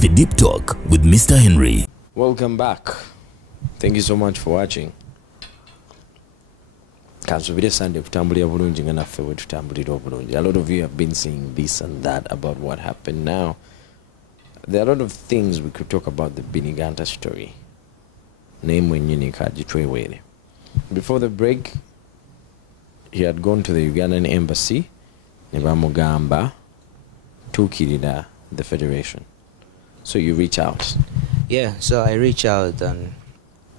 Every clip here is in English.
The Deep Talk with Mr. Henry. Welcome back. Thank you so much for watching. Kansubire Sunday kutambulira bulungi nga naffe bwe tutambulira obulungi. A lot of you have been saying this and that about what happened now. There are a lot of things we could talk about the BEENIE GUNTER story. Name mwenyewe kajitwewere. Before the break, he had gone to the Ugandan embassy ne bamugamba tukirira the federation. So you reach out. Yeah, so I reach out and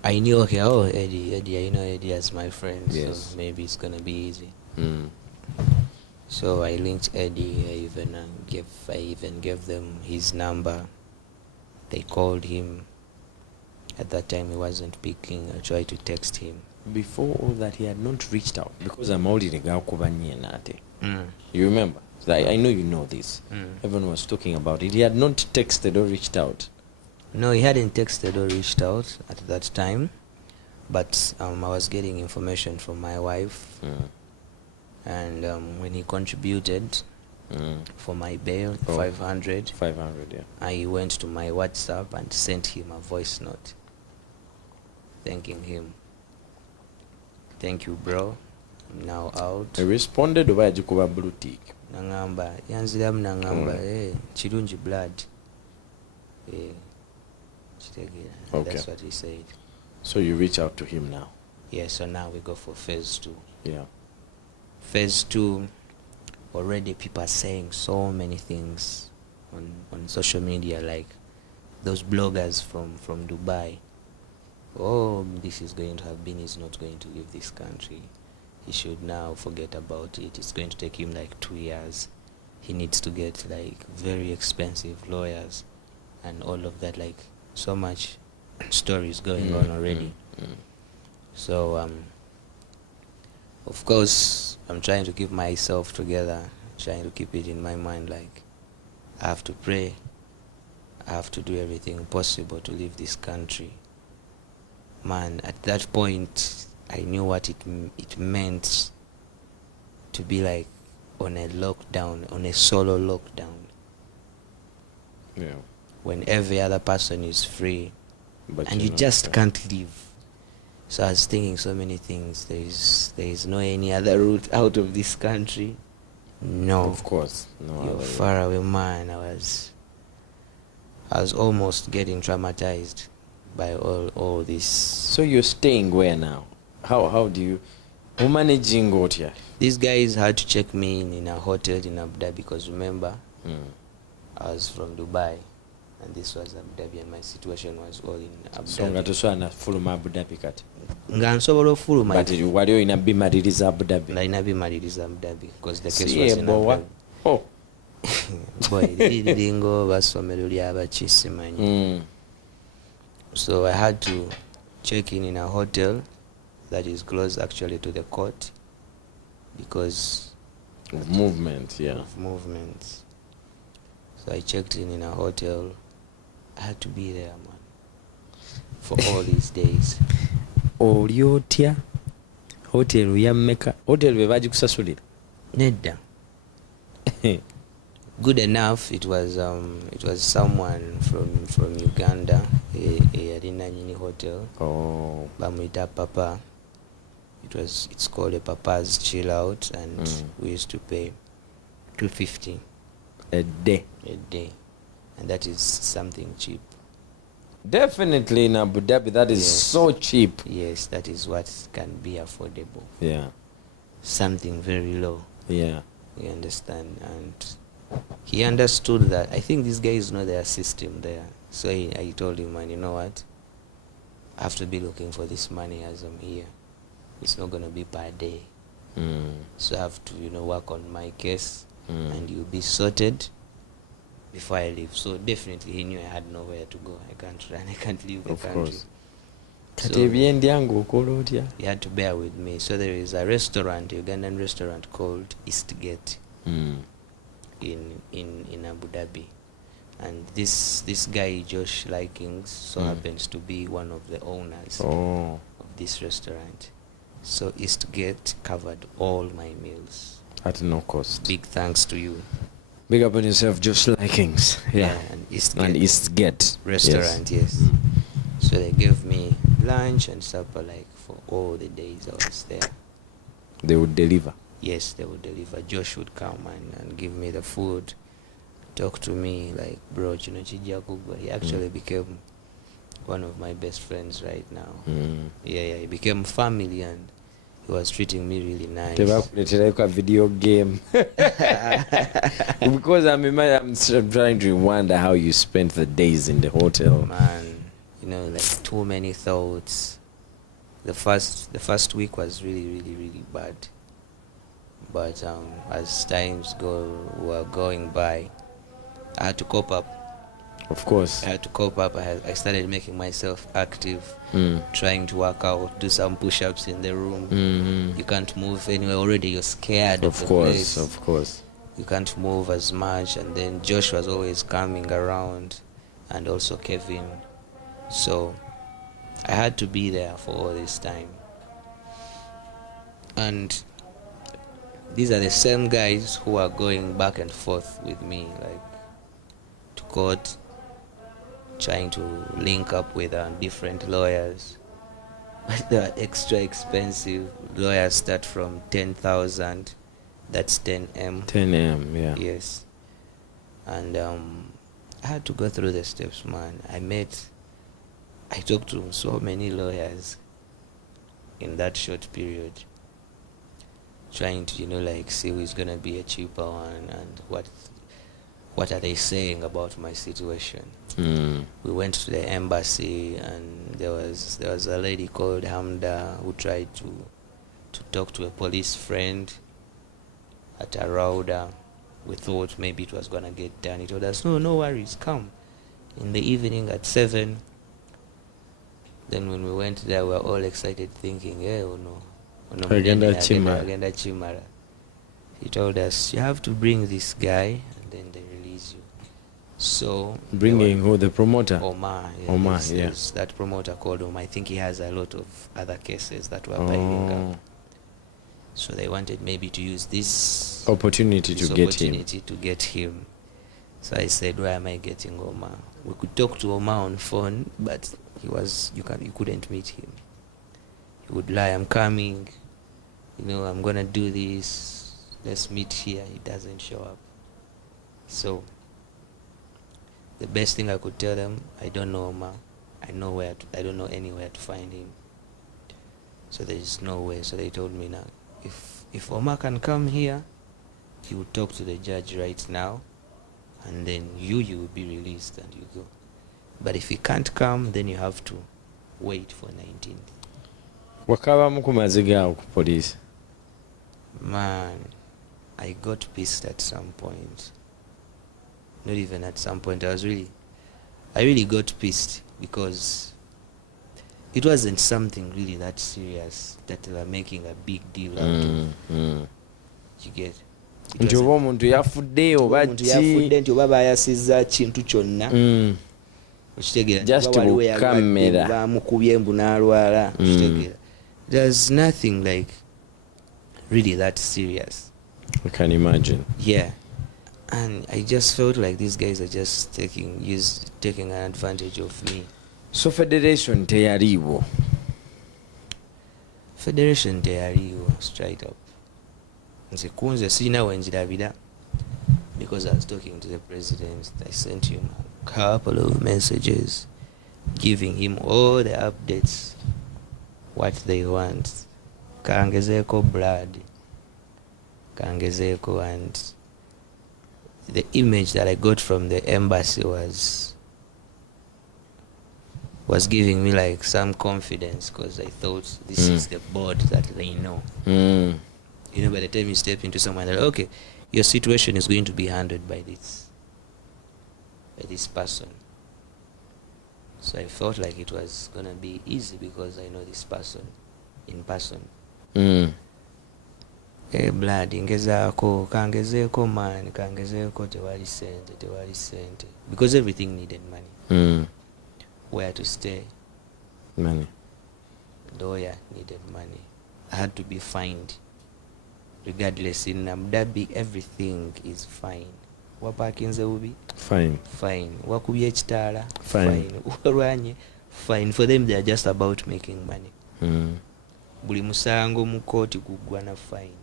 I knew, okay, oh, Eddy, I know Eddy as my friend, Yes. so maybe it's gonna be easy. Mm. So I linked Eddy. I even gave them his number. They called him. At that time, he wasn't picking. I tried to text him. Before all that, he had not reached out because I'm already nate. Mm. You remember? So I know you know this. Mm. Everyone was talking about it. He had not texted or reached out. No, he hadn't texted or reached out at that time, but I was getting information from my wife, and when he contributed for my bail, 500, 500, yeah. I went to my WhatsApp and sent him a voice note thanking him. Thank you, bro. I'm now out. He responded over Jikuba blue tick. Nangamba, yanziramu nangamba, chirunji blood. Okay. That's what he said. So you reach out to him now. Yeah, so now we go for phase 2. Yeah. Phase 2, already people are saying so many things on social media, like those bloggers from Dubai. Oh, this is going to have been, he's not going to leave this country. He should now forget about it. It's going to take him like 2 years. He needs to get like very expensive lawyers and all of that, like so much stories going on already. So of course I'm trying to keep myself together, trying to keep it in my mind, like I have to pray, I have to do everything possible to leave this country. Man, at that point I knew what it meant to be like on a lockdown, on a solo lockdown. Yeah. When every other person is free, But and you're you not just free. can't leave. So I was thinking so many things. There is no any other route out of this country. No. Of course. No You're other far away, man. I was almost getting traumatized by all this. So you're staying where now? How do you managing out here? These guys had to check me in a hotel in Abu Dhabi, because remember, I was from Dubai and this was Abu Dhabi and my situation was all in Abu So Dhabi. nga toswana fuluma Abu Dhabi kati. Nga nsobola ofuluma But wali oyina bimaliriza Abu Dhabi. Nalina bimaliriza Abu Dhabi because the case See, was in Abu boy. Dhabi. Oh. Boy, liringo basomero ly'abaki simanyi. So I had to check in a hotel that is close actually to the court because Of movement, yeah. of movements. So I checked in a hotel. I had to be there, man, for all these days. Oli otya? Hotel ya Mecca. Hotel be bagikusasulira. Nedda. Good enough, it was someone from Uganda, yali nanyini hotel. Oh. Bamwita Papa. It's called a Papa's Chill Out, and we used to pay $250 A day. a day, and that is something cheap. Definitely in Abu Dhabi, that is Yes. so cheap. Yes, that is what can be affordable. Yeah. Something very low. Yeah. You understand? And he understood that. I think these guys know their system there. So I told him, man, you know what? I have to be looking for this money as I'm here. It's not going to be per day. So I have to, work on my case, and you'll be sorted before I leave. So definitely he knew I had nowhere to go. I can't run, I can't leave the Of country. course. So Kati ebyendyangu okola otya? he had to bear with me. So there is a restaurant, Ugandan restaurant called Eastgate in Abu Dhabi. And this guy, Josh Likings, so happens to be one of the owners Oh. of this restaurant. So Eastgate covered all my meals. At no cost. Big thanks to you. Big up on yourself, Josh Likings. Yeah. And And Eastgate restaurant, yes. So they gave me lunch and supper like for all the days I was there. They would deliver. Yes, they would deliver. Josh would come and give me the food, talk to me like, bro, he actually became one of my best friends right now. Yeah, he became family and he was treating me really nice. Like a video game. Because I'm trying to wonder how you spent the days in the hotel. Man, like too many thoughts. The first week was really bad. But as times were going by, I had to cope up. Of course. I had to cope up. I started making myself active, trying to work out, do some push-ups in the room. You can't move anywhere. Already you're scared of the place. Of course. You can't move as much. And then Josh was always coming around, and also Kevin. So I had to be there for all this time. And these are the same guys who are going back and forth with me, like to court, trying to link up with different lawyers. But they are extra expensive. Lawyers start from 10,000. That's 10M. 10M, yeah. Yes. And I had to go through the steps, man. I talked to so many lawyers in that short period, trying to, like see who's gonna be a cheaper one and what are they saying about my situation. We went to the embassy and there was a lady called Hamda who tried to talk to a police friend at a Rauda. We thought maybe it was gonna get done. He told us, no worries, come in the evening at 7. Then when we went there, we were all excited, thinking, Agenda Chimara. He told us, you have to bring this guy and then they release you. So bringing who? The promoter? Omar. There's that promoter called Omar. I think he has a lot of other cases that were piling up. So they wanted maybe to use this opportunity to get him. So I said, why am I getting Omar? We could talk to Omar on phone, but you couldn't meet him. He would lie, I'm coming, I'm gonna do this, let's meet here. He doesn't show up. So the best thing I could tell them, I don't know Omar. I don't know anywhere to find him. So there is no way. So they told me now, if Omar can come here, he will talk to the judge right now, and then you will be released and you go. But if he can't come, then you have to wait for 19th. Wakaba mukumaziga ku police. Man, I got pissed at some point. Not even at some point. I really got pissed because it wasn't something really that serious that they were making a big deal out of. You get? Nti oba omuntu yafudde oba nti oba bayasizza kintu kyonna. Just to camera. Bamukubye embu n'alwala. There's nothing like really that serious. I can imagine. Yeah. And I just felt like these guys are just taking an advantage of me. So Federation teyaliwo. Federation teyaliwo straight up. Nze kunze sina wenjirabira because I was talking to the president. I sent him a couple of messages giving him all the updates, what they want. Kangezeko blood. Kangezeko, and the image that I got from the embassy was giving me like some confidence because I thought this is the board that they know. By the time you step into someone, they're like, okay, your situation is going to be handled by this person. So I felt like it was gonna be easy because I know this person in person. Blood ingezaako kangezeeko man kangezeeko tewali sente because everything needed money. Where to stay, money. Lawyer needed money. I had to be fined regardless. In Abu Dhabi everything is fine. wapakinze bubi, fine, wakubye ekitaala, fine, walwanye, fine. For them they are just about making money. Buli musango mu kooti guggwa na fine.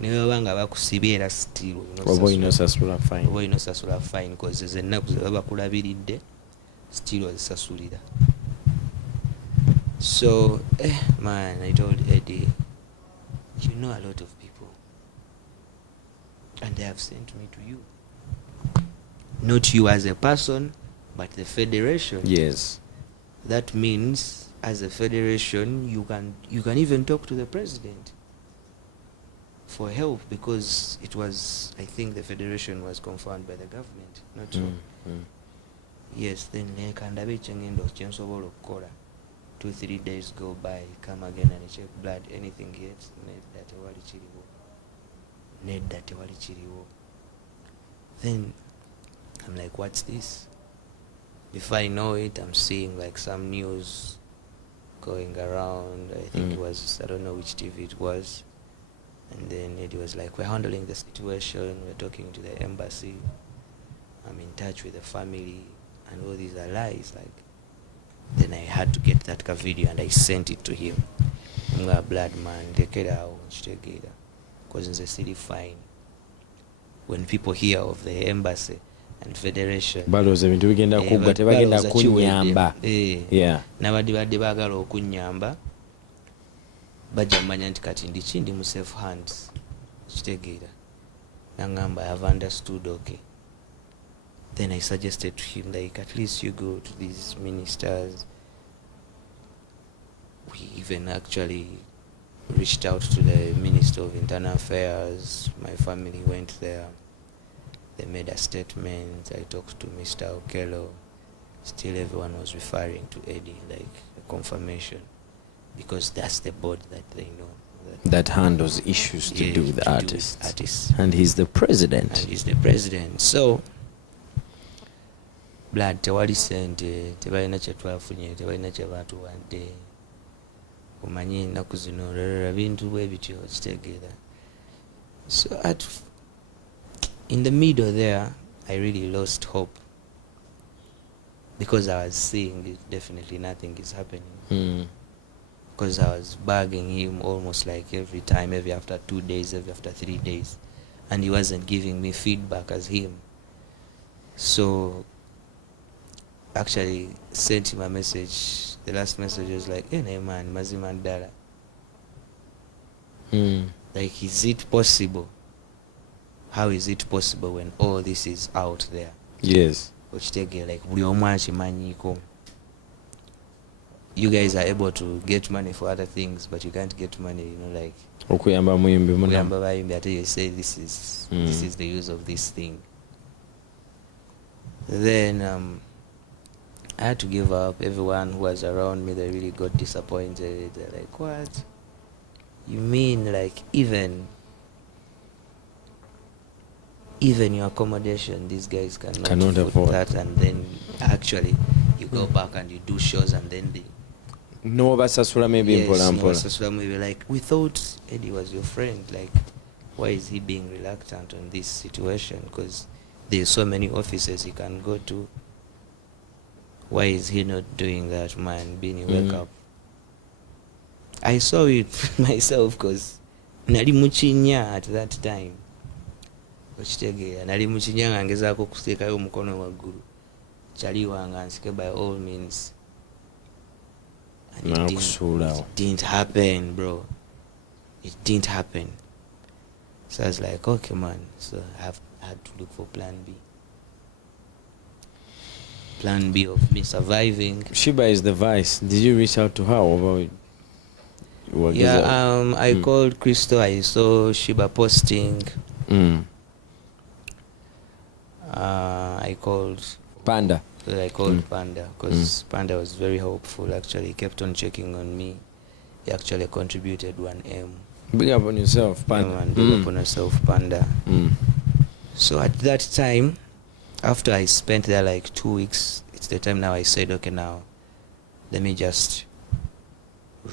Newe baba nga bakusibye era still oba oyinosasula fine because zennaku ze baba kulabiridde still ozisasulira. So man, I told Eddy, you know a lot of people and they have sent me to you, not you as a person but the federation. Yes, that means as a federation you can even talk to the president for help, because it was, I think the federation was confirmed by the government, not so. Yes, then nekandabe kyengendo kyensobola okukola. 2-3 days go by, come again and check blood, anything yet? Nedda tewali kiriwo. Then I'm like, what's this? Before I know it, I'm seeing like some news going around. I think it was, I don't know which TV it was. And then Eddy was like, we're handling the situation, we're talking to the embassy, I'm in touch with the family, and all these are lies. Like, then I had to get that video and I sent it to him. Nga blood man, lekera nchitegera, because it's a city fine. When people hear of the embassy and federation, baloza ebintu bigenda kuggwa, tebagenda kunyamba. Nabadde baagala okunyamba, bajja mmanya nti kati ndi kindi mu safe hands. Kitegeera. Nangamba, I have understood, okay. Then I suggested to him, like, at least you go to these ministers. We even actually reached out to the Minister of Internal Affairs. My family went there. They made a statement. I talked to Mr. Okello. Still everyone was referring to Eddy, like a confirmation, because that's the board that they know. That handles issues to do with artists. And he's the president. So, blood, tewali sente, tebalina kye twafunye, tebalina kye baatuwadde. Omanyi ennaku zino bintu bwe bityo kitegeera. So in the middle there, I really lost hope, because I was seeing it, definitely nothing is happening. Because I was bugging him almost like every time, every after 2 days, every after 3 days, and he wasn't giving me feedback as him. So actually sent him a message. The last message was like, hey man, mazima ddala. Like, is it possible? How is it possible when all this is out there? Yes. Like, buli omu akimanyiko. You guys are able to get money for other things, but you can't get money, you know, like okuyamba muyimbi okuyamba bayimbi ate you say this is the use of this thing. Then I had to give up. Everyone who was around me, they really got disappointed. They're like, what? You mean like even your accommodation, these guys cannot afford that? And then actually you go back and you do shows, and then they no basasula maybe maybe like, we thought Eddy was your friend, like why is he being reluctant on this situation? Because there's so many offices he can go to. Why is he not doing that, man? BEENIE, wake up. I saw it myself, because nali mukinya at that time. Okitegeera, nali mukinya nga ngezaako kuteekayo omukono waggulu. Kyali wanga nsike by all means. And it didn't happen, bro. It didn't happen. So I was like, okay, man. So I had to look for plan B. Plan B of me surviving. Shiba is the vice. Did you reach out to her about what? Yeah, I called Crystal. I saw Shiba posting. I called Panda. Panda, because Panda was very helpful. Actually, he kept on checking on me. He actually contributed 1M. Big up on yourself, Panda. Yeah, man, big up on yourself, Panda. So at that time, after I spent there like 2 weeks, it's the time now I said, okay, now let me just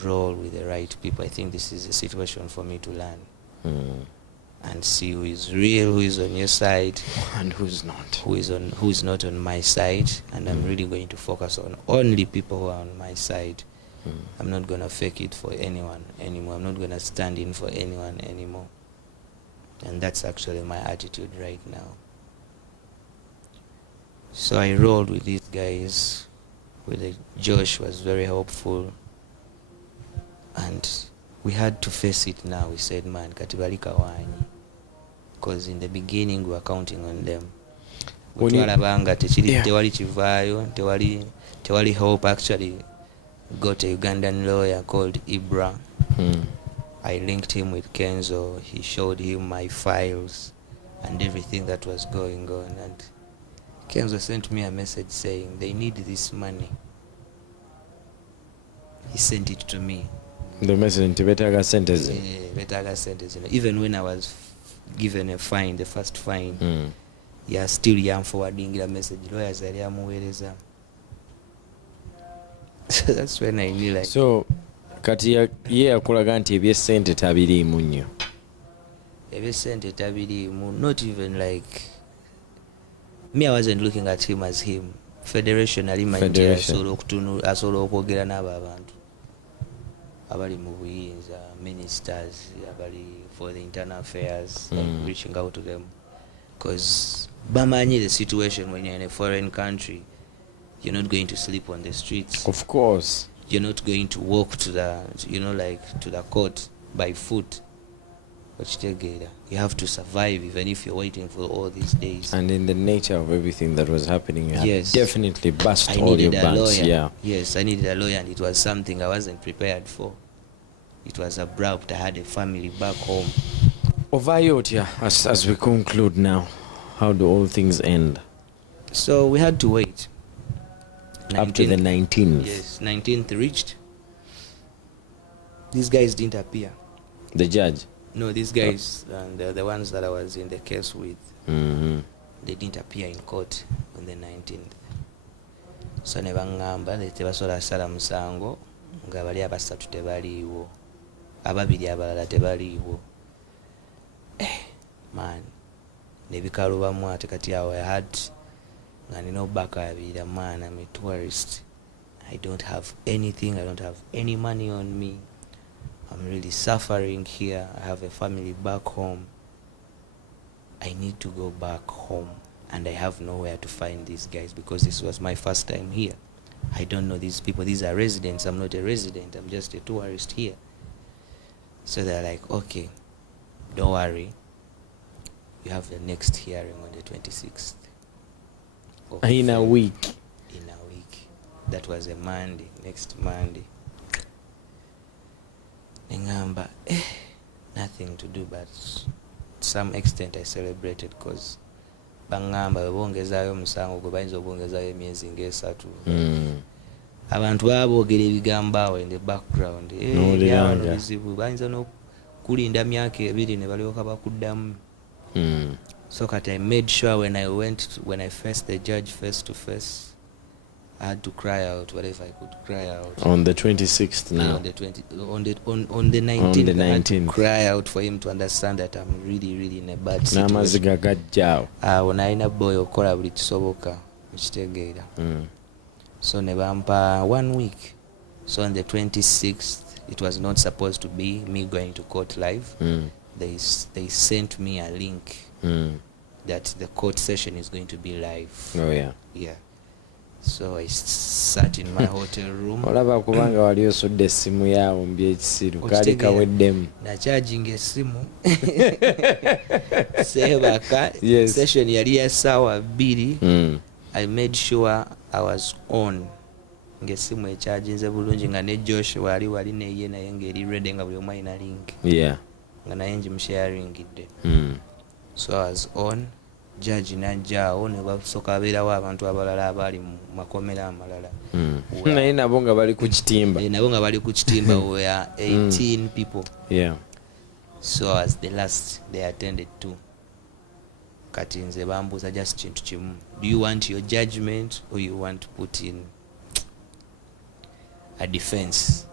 roll with the right people. I think this is a situation for me to learn. and see who is real, who is on your side, and who's not, who is not on my side. And I'm really going to focus on only people who are on my side. I'm not gonna fake it for anyone anymore. I'm not gonna stand in for anyone anymore. And that's actually my attitude right now. So I rolled with these guys. Josh was very helpful, and we had to face it now. We said, man, katibali kawanyi, because in the beginning we were counting on them. Twalabanga tewali kivaayo, tewali hope. Actually got a Ugandan lawyer called Ibra. I linked him with Kenzo. He showed him my files and everything that was going on, and Kenzo sent me a message saying they need this money. He sent it to me. The message to betaga sentences. Yeah, betaga sentences. Even when I was given a fine, the first fine, still forwarding the message. Lawyers are amuwereza. So that's when I knew, like. So kati ye akulaga nti ebyesente tabiriimu nnyo. Ebyesente tabiriimu, not even like. Me, I wasn't looking at him as him. Federation alimanya asobola okwogera n'abo abantu abali mu buyinza, ministers abali for the internal affairs, reaching out to them, because bamanyi the situation when you're in a foreign country. You're not going to sleep on the streets. Of course. You're not going to walk to the, to the court by foot. You have to survive even if you're waiting for all these days. And in the nature of everything that was happening, you yes, had definitely bust all your banks. Yeah. Yes, I needed a lawyer, and it was something I wasn't prepared for. It was abrupt. I had a family back home. Ovayot, as we conclude now, how do all things end? So we had to wait. Up to the 19th. Yes, 19th reached. These guys didn't appear. The judge? No, these guys, and the ones that I was in the case with, they didn't appear in court on the 19th. So ne bangamba tebasobola sala musango nga bali abasatu tebaliiwo, ababiri abalala tebaliiwo. Man, ne bikalubamu ate kati awo I had nga nina obubaka abiri. Man, I'm a tourist. I don't have anything. I don't have any money on me. I'm really suffering here. I have a family back home. I need to go back home, and I have nowhere to find these guys because this was my first time here. I don't know these people. These are residents. I'm not a resident. I'm just a tourist here. So they're like, okay, don't worry. You have the next hearing on the 26th. In a week. In a week. That was a Monday. Next Monday. Ngamba, nothing to do, but to some extent I celebrated because bangamba bongezayo musango gwe bayinza obongezayo emyezi ng'esatu. Abantu baboogera ebigambo awo in the background. Bizibu bayinza n'okulinda myaka ebiri ne balyoka bakuddamu. So that I made sure when I faced the judge face to face, I had to cry out whatever I could cry out. On the 26th now. On the 19th. On the 19th. I had to cry out for him to understand that I'm really in a bad situation. Namaziga gajjao. When I na boy okola buli kisoboka mukitegeera. So ne bampa 1 week. So on the 26th, it was not supposed to be me going to court live. They sent me a link that the court session is going to be live. Oh yeah. Yeah. So I sat in my hotel room. Olaba kubanga wali osudde essimu yawo mbyekisiru kali kaweddemu. Na charging essimu. Sebaka. Yes. Session yali ya sawa 2. I made sure I was on. Ngessimu echarginze bulungi nga ne Josh wali neye naye ngeri ready nga buli omu alina link. Yeah. Nga naye ngimusharingidde. So I was on. Judge najjaawo ne basoka abeerawo abantu abalala abali mu makomera amalala. Naye nabo nga bali ku kitimba. Nabo nga bali ku kitimba were 18 people. Yeah. So as the last they attended to. Kati nze bambuuza just kintu kimu. Do you want your judgment or you want to put in a defense?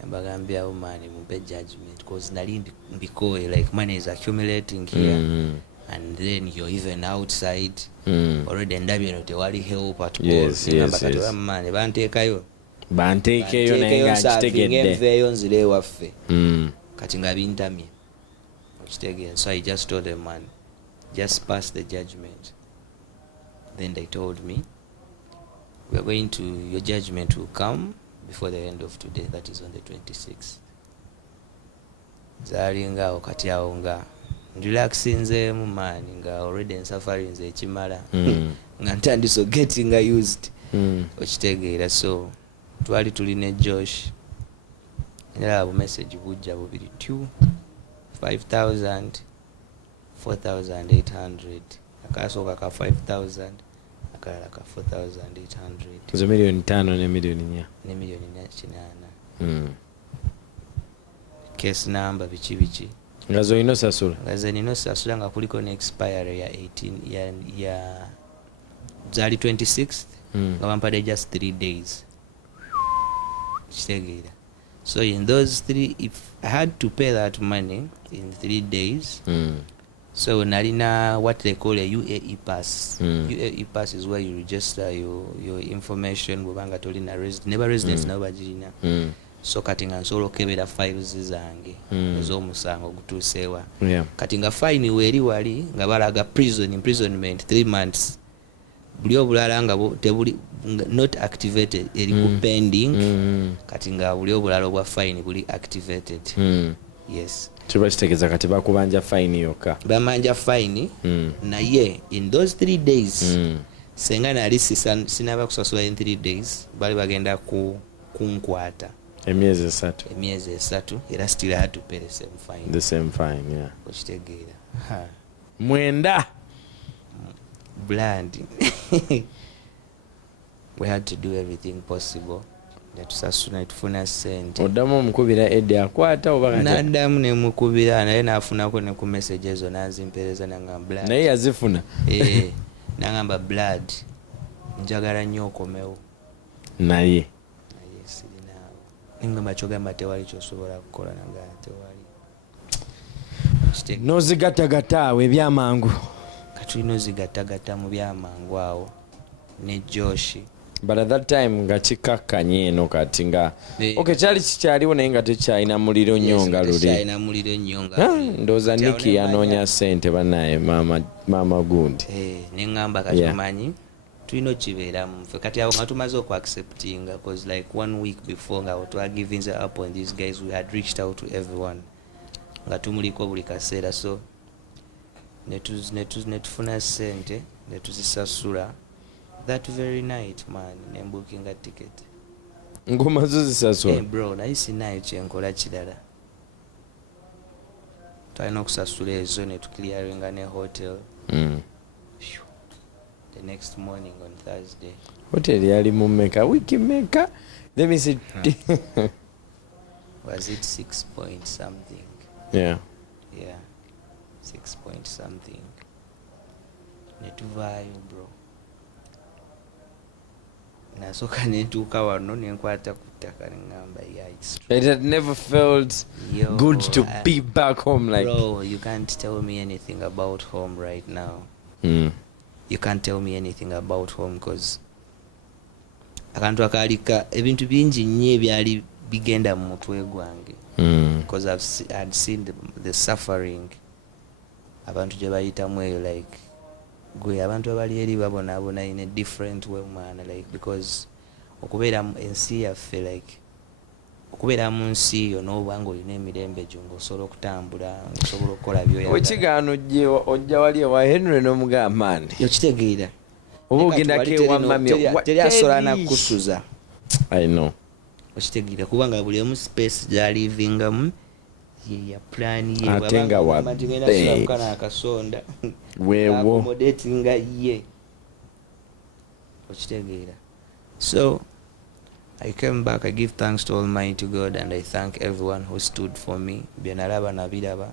nabagambia umani mumpe judgment because nali mbikoye like money is accumulating here and then you're even outside already ndabye no tewali help at all. Yes. Mani banteekayo naye nga nkitegedde enveeyo nzire ewaffe kati nga bintamye okitegeera. So I just told them, man, just pass the judgment. Then they told me, your judgment will come before the end of today, that is on the 26th. Zalinga awo kati awo nga relaxinzeemu maani nga already ensafari nze ekimala nga ntandise getting used okitegeera. So twali tuli ne Josh era abo message bujja bubiri 5,000 4,800 akasooka ka 5,000 akalala ka 4,800 zo milioni 5 ne milioni 4 ne milioni 8 case number biki nga zo ino sasula nga kuliko ne expiry ya 18 ya zali 26th nga bampadde just 3 days kitegeera. So in those 3, if I had to pay that money in 3 days, so nalina what they call a UAE pass. UAE pass is where you register your information bubanga tolina never residence nabo bagirina. So kati nga nsobola okebera files zange ez'omusango ogutuuseewa. Kati nga fine weeri wali nga balaga imprisonment 3 months. Buli obulala nga tebuli not activated eri ku pending kati nga buli obulala obwa fine buli activated. Yes, kiba kitegeeza kati bakubanja fine yokka bamanja fine naye in those 3 days senga nali sinaba kusasula in 3 days bali bagenda kunkwata emyezi 3 era still had to pay the same fine. Yeah, okitegeera mwenda blood. We had to do everything possible netusasula netufuna sente. Oddamu omukubira Eddy akwata oba naddamu nemukubira naye nafunako ne ku message ezo nazimpereza nanga blood naye yazifuna nangamba blood njagala nnyo okomewo naye sirinaawo nengamba kyogamba tewali kyosobola kukola nanga tewali nozigatagata awo ebyamangu katulina ozigatagata mu byamangu awo ne Joshi. But at that time nga kikakkanye eno kati nga okay kyali kikyaliwo naye nga tekyalina muliro nnyo nga luli ndowooza Nikki yanoonya ssente bannaye maama gundi neŋŋamba kati omanyi tulina okibeeramu ffe kati awo nga tumaze okuacceptinga because like 1 week before nga twagivinze up on these guys we had reached out to everyone nga tumuliko buli kaseera. So netufuna ssente netuzisasula that very night man nembookinga ticket ngomazo zisasula bro naye sinayo kyenkola kirala twalina okusasula ezo netukiliaringa ne hotel. The next morning on Thursday hotel yali mu meka wiki meka let me see was it 6 point something. Yeah 6 point something netuvaayo bro nasoka netuuka wano nenkwata ku ttaka neŋŋamba it had never felt good to be back home like bro you can't tell me anything about home right now. You can't tell me anything about home because akantu akalika ebintu bingi nnyo ebyali bigenda mu mutwe gwange because I had seen the suffering abantu gye bayitamu eyo like gwe abantu abali eri babonaabona in a different way man like because okubeera ensi yaffe like okubeera mu nsi yo n'obanga olina emirembe gyo ng'osobola okutambula osobola okukola byoyagala wekigaano ojja wali ewa Henry n'omugamba nti okitegeera oba ogendako ewa mami teri asobola nakusuza I know okitegeera kubanga buli emu space gy'alivingamu ya plan ye ate nga wabakana akasonda weewo accommodatinga ye okitegeera. So I came back. I give thanks to Almighty God and I thank everyone who stood for me. Byenalaba nabiraba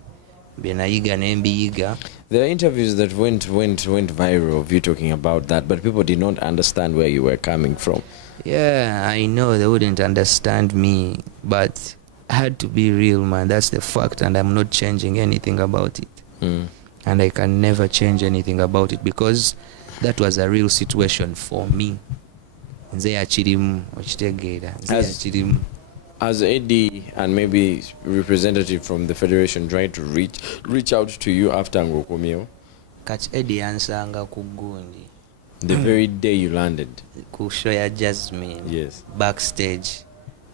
byenayiga nembiyiga. There are interviews that went viral of you talking about that, but people did not understand where you were coming from. Yeah, I know they wouldn't understand me, but I had to be real, man. That's the fact, and I'm not changing anything about it. And I can never change anything about it because that was a real situation for me. As Eddy and maybe representative from the federation trying to reach out to you after Ngokomio, kati Eddy yansanga ku Gundi the very day you landed ku show ya Jasmine, yes, backstage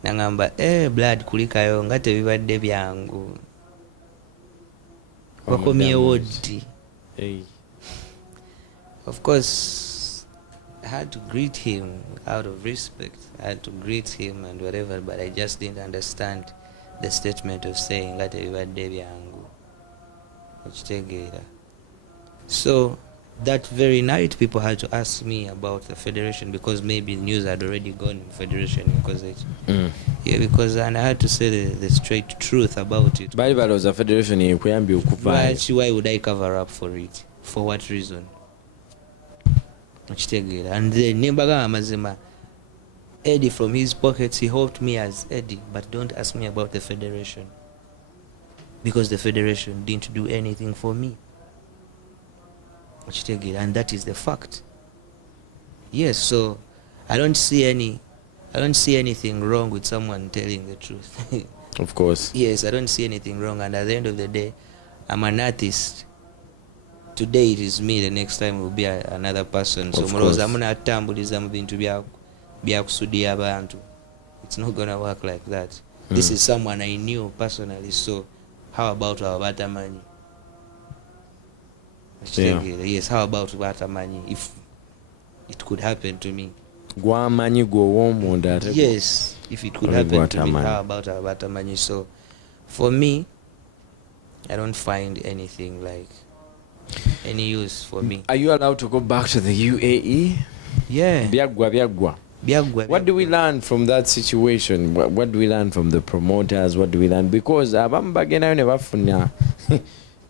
nangamba blood kulikayo nga tebibadde byangu wakomyewo ddi. Hey. Of course, I had to greet him out of respect. I had to greet him and whatever, but I just didn't understand the statement of saying that everybody byangu. So that very night, people had to ask me about the federation because maybe news had already gone in federation because it. And I had to say the straight truth about it. Why was a federation Why would I cover up for it? For what reason? And then Nembaga Amazima, Eddy from his pockets, he helped me as Eddy, but don't ask me about the federation because the federation didn't do anything for me. And that is the fact. Yes, so I don't see anything wrong with someone telling the truth. Of course. Yes, I don't see anything wrong, and at the end of the day, I'm an artist. Today it is me, the next time it will be another person. So I'm gonna tambuliza mu bintu bya kusudia abantu. It's not gonna work like that. This is someone I knew personally, so how about our batamanyi? Yeah. Yes, how about batamanyi if it could happen to me? Yes, if it could happen to me, how about our batamanyi? So for me, I don't find anything like any use for me. Are you allowed to go back to the UAE? Yeah. Biagwa. What do we learn from that situation? What do we learn from the promoters? What do we learn? Because abambagena never funa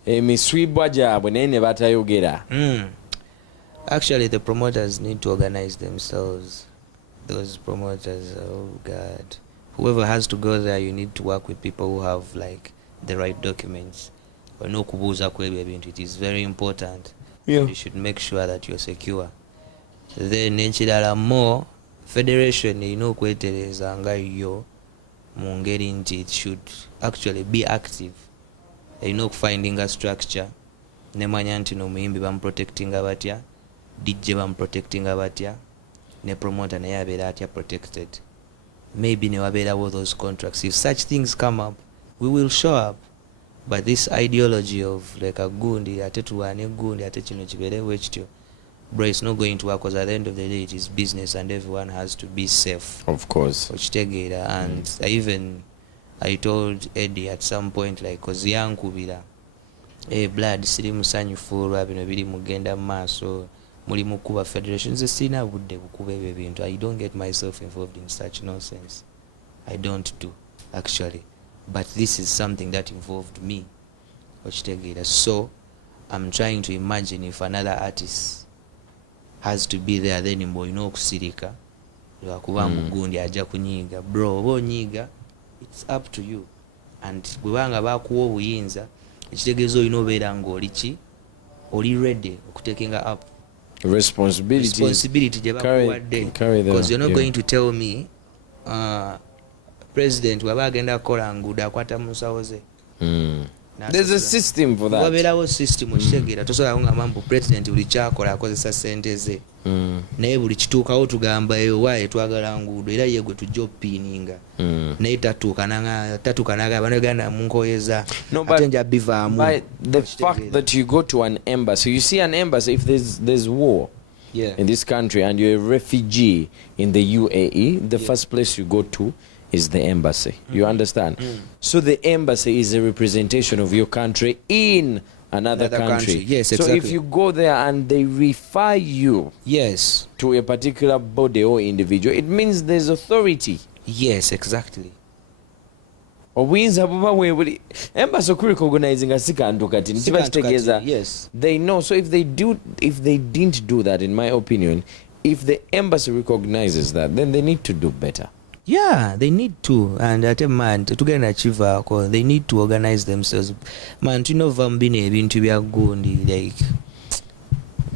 emiswibwa gyabwe naye ne batayogera. Actually, the promoters need to organize themselves. Those promoters, oh God. Whoever has to go there, you need to work with people who have like the right documents. It is very important. Yeah. You should make sure that you're secure. Then nchidala more federation kwetereza nga yo mungeri nti it should actually be active. Finding a structure. Nemanya nti no muyimbi protecting batya, DJ protecting batya, ne promoter naye abeera atya protected. Maybe ne wabeerawo those contracts. If such things come up, we will show up. But this ideology of like a gundi, ate tuwane gundi, ate kino kibeerewo ekityo, bro, it's not going to work because at the end of the day it is business and everyone has to be safe. Of course. And I told Eddy at some point, like, cause yankubira blood siri musanyufu lwa bino biri mugenda maaso muli mukuba federation nze sina budde bukuba ebyo bintu. I don't get myself involved in such nonsense. I don't do, actually. But this is something that involved me. So I'm trying to imagine if another artist has to be there, then kusirika lwakuba mugundi ajja kunyiga. Bro, oba onyiga, it's up to you. And bwebanga bakuwa obuyinza, ekitegeeza olina obeera ng'oli oli ready okutekinga up responsibility gye bakuwadde. Because you're not going to tell me president waba agenda kukola nguudo akwata mu nsawo ze. There's a system for that. Wabeerawo system okitegeera. Tosobola kungamba mbu president buli kyakola akozesa ssente ze. Naye buli kituukawo tugamba waaye twagala nguudo era ye gwe tujja opiininga. Naye tatuuka naga banaganda munkoyeza ate nja bivaamu. By the fact that you go to an embassy, you see an embassy, if there's war in this country and you're a refugee in the UAE, the first place you go to is the embassy. You understand? So the embassy is a representation of your country in another country. Yes, exactly. So if you go there and they refer you to a particular body or individual, it means there's authority. Yes, exactly. Obuyinza buba bwebuli embassy okurecognizing asikantu kati ntiba kitegeeza they know. So if they didn't do that, in my opinion, if the embassy recognizes that, then they need to do better. Yeah, they need to, and ate man tugenda achieve they need to organize themselves. Man, tunova mbine ebintu bya gundi like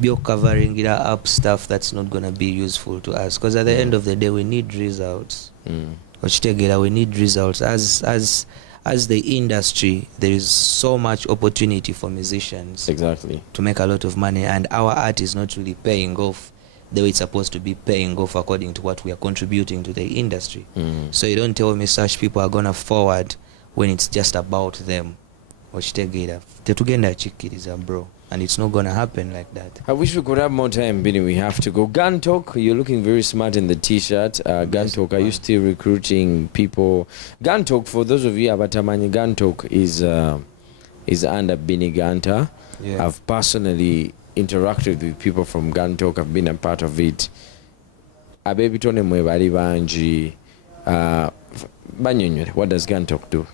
you're covering it up stuff that's not gonna be useful to us, because at the end of the day we need results. We need results as the industry. There is so much opportunity for musicians Exactly. to make a lot of money, and our art is not really paying off the way it's supposed to be paying off according to what we are contributing to the industry. So you don't tell me such people are gonna forward when it's just about them. Tetugenda chikiriza bro, and it's not gonna happen like that. I wish we could have more time, Beenie. We have to go. Gun Talk, you're looking very smart in the t-shirt. Gun Talk, are you still recruiting people? Gun Talk, for those of you abatamani, Gun Talk is under Beenie Gunter. Yeah. I've personally interacted with people from Gun Talk. I've been a part of it. Abebitone mwebali banji. Banyonywere, what does Gun Talk do?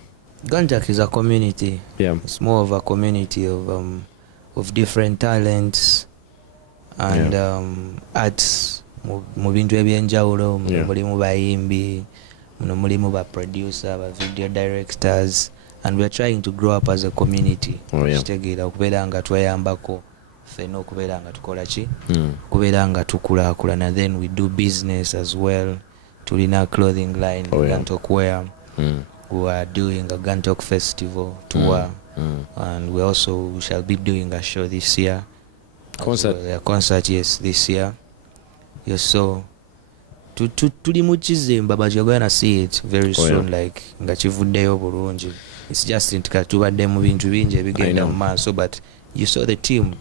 GUNTER is a community. Yeah. It's more of a community of different talents and arts mu bintu ebyenjawulo. Mulimu bayimbi, mulimu ba producer, ba video directors, and we are trying to grow up as a community. Kitegeera okubeera nga tweyambako ffenna okubeera nga tukola ki okubeera nga tukulaakulana, then we do business as well. Tulina clothing line, Gun Talk wear. We are doing a Gun Talk festival tour, and we shall be doing a show this year. Concert? A concert, yes, this year. Yes, so tuli mu kizimba, but you're gonna see it very soon, like nga kivuddeyo bulungi. It's just tubadde mu bintu bingi ebigenda mu maaso, but you saw the team.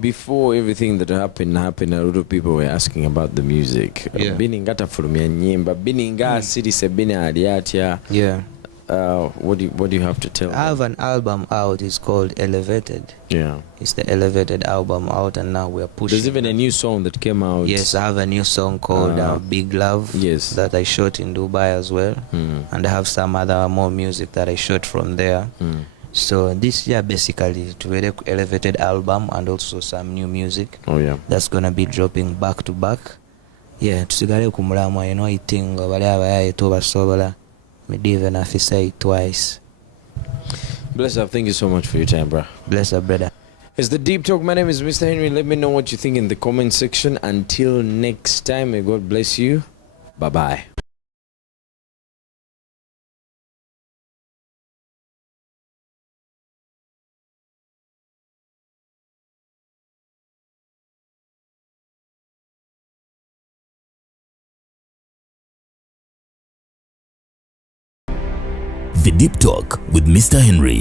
Before everything that happened, a lot of people were asking about the music. Beenie ngata fulumya nyimba. Beenie nga sirise Beenie ali atya. Yeah. What do you have to tell? I have an album out. It's called Elevated. Yeah. It's the Elevated album out, and now we are pushing. There's even a new song that came out. Yes, I have a new song called Big Love. Yes. That I shot in Dubai as well. And I have some other more music that I shot from there. So this year basically to a Elevated album and also some new music. That's gonna be dropping back to back. Yeah, tusigale kumulamwa, you know, eating bali abayaye tobasobola. Maybe even have to say it twice. Bless up, thank you so much for your time, bro. Bless up, brother. It's the Deep Talk. My name is Mr. Henry. Let me know what you think in the comment section. Until next time, may God bless you. Bye-bye. The Deep Talk with Mr. Henry.